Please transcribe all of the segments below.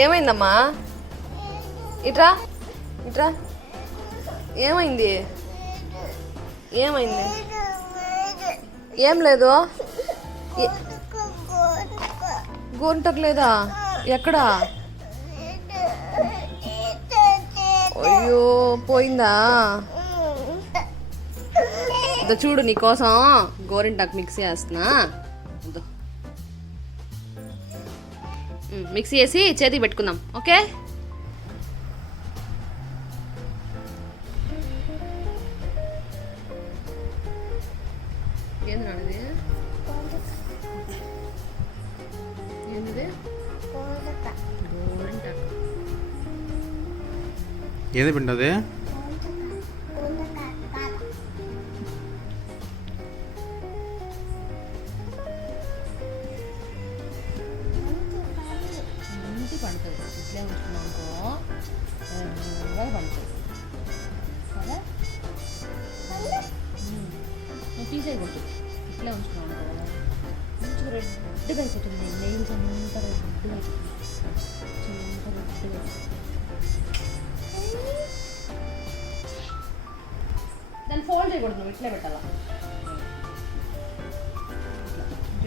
ఏమైందమ్మా? ఇట్రా ఇట్రా. ఏమైంది? ఏమైంది? ఏం లేదు. గోంటర్లేదా? ఎక్కడా? అయ్యో పోయిందా? ఇదో చూడు నీకోసం గోరింటాకు మిక్సీ వేస్తున్నా. మిక్సీ వేసి చేతికి పెట్టుకుందాం. ఓకే, ఏంది నాన్నది? ఏంటిది? గోరింటాకు. ఏది పిండి? మంచి పండుతుంది. ఇట్లే ఉంచుకున్నానుకో బాగా పండుతుంది కదా. నువ్వు తీసేయకూడదు. ఇట్లే ఉంచుకున్నానుకో మంచిగా రెడ్గా అయిపోతుంది. నెయిల్స్ అంతా రెడ్గా అయిపోతుంది. రెడ్గా దాన్ని ఫోల్డ్ చేయకూడదు. నువ్వు ఇట్లే పెట్టాలా.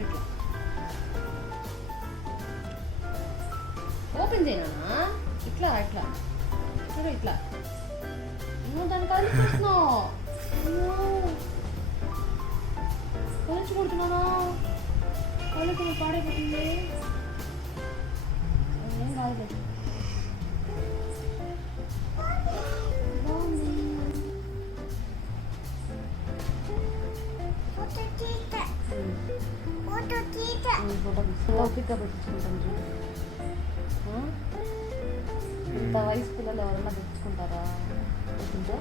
ఇట్లా ఓపెన్ చేయనా? ఇట్లా ఇట్లా చూడు. ఇట్లా నువ్వు దాన్ని కలిసి చూస్తున్నావు. కలిసి కొడుతున్నానా? కలిసి నువ్వు పాడైపోతుంది. ఏం కాదు. ఓపిక పెట్టించుకుంటాం చూడు. ఇంత వయసు పిల్లలు ఎవరన్నా తెచ్చుకుంటారా? తెచ్చుకుంటే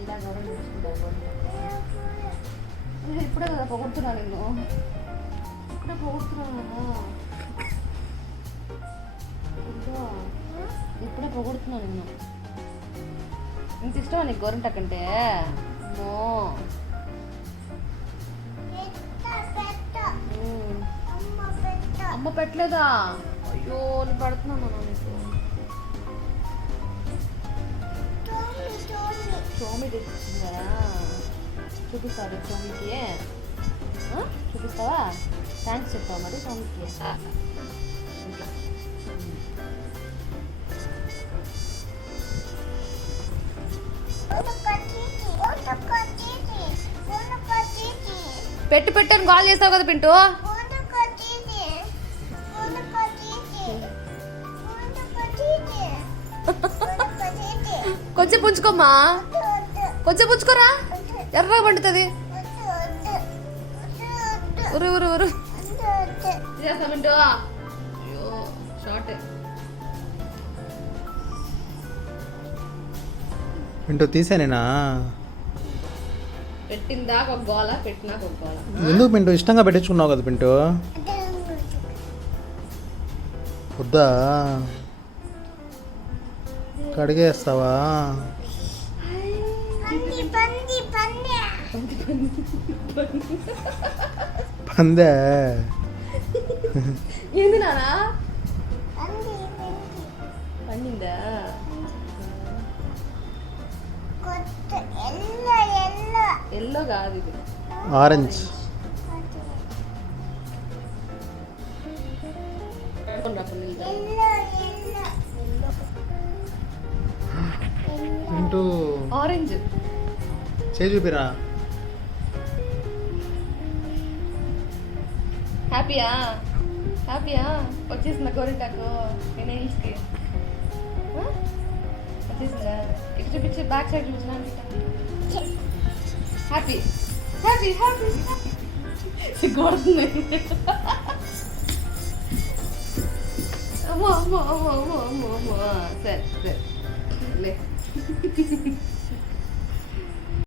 ఇలా గౌరవం తెచ్చుకుంటారు. ఇప్పుడే కదా పొగుడుతున్నా నేను. ఇప్పుడే పొగుడుతున్నాను కదా. ఇప్పుడే పొగుడుతున్నాను నిన్ను. ఇంత ఇష్టమా నీకు గోరింటాకంటే? అమ్మో అమ్మ పెట్టలేదా? అయ్యో నేను పడుతున్నాను నీకు. సోమి తెచ్చిందా? చూపిస్తాడు సోమికి. చూపిస్తావా? థ్యాంక్స్ చెప్తావా మరి సోమికి? పెట్టి పెట్టని కాల్ చేస్తావు కదా పింటూ. కొంచెం పుంచుకోమ్మా. కొంచెం పుంచుకోరా. ఎర్రగా పండుతుంది. ఉరు ఉరు ఉరు చేస్తా పింటూ. అయ్యో షార్ట్. పింటూ తీసానేనా? పెట్టిందాక ఒక గోల, పెట్టినాక ఒక గోల. ఎందుకు పింటూ? ఇష్టంగా పెట్టించుకున్నావు కదా పింటూ. వద్దా? కడిగేస్తావా? పందే ఏంది నానా? పండిందా? ఎల్లో కాదు ఇది, ఆరెంజ్. ఆరెంజ్ చేయి చూపిరా. హ్యాపీయా? హ్యాపీయా? వచ్చేసిందా గోరింటాకు నెయిల్స్కి? వచ్చేసిందా? ఇటు చూపించి బ్యాక్ సైడ్ చూపించిన. హ్యాపీ హ్యాపీ హ్యాపీ సిగ్గుపడుతుంది. అమ్మో అమ్మో అమ్మో అమ్మో అమ్మో అమ్మో. సరే సరే లే.